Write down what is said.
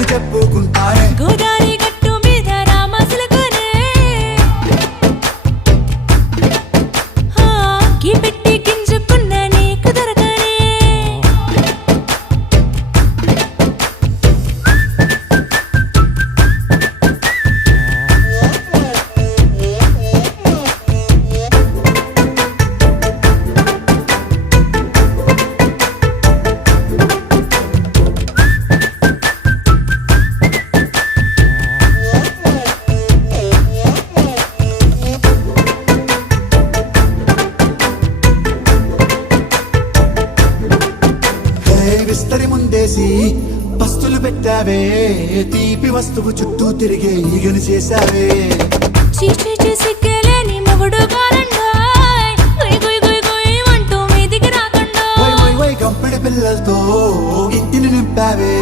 ఊరికి చెప్పుకుంటానే గోదారి గట్టు మీద రామసులకునే కీ పెట్టి గింజుకున్న నీకు దొరకనే విస్తరి ముందేసి పస్తులు పెట్టావే తీపి వస్తువు చుట్టూ తిరిగే ఈగను చేశావే చీచీ చేసి కేలేని మొగుడు కారండాయ్ గుయ్ గుయ్ గుయ్ గుయ్ అంటూ మీదికి రాకండా వై వై వై గంపెడి పిల్లలతో ఇంటిని నింపావే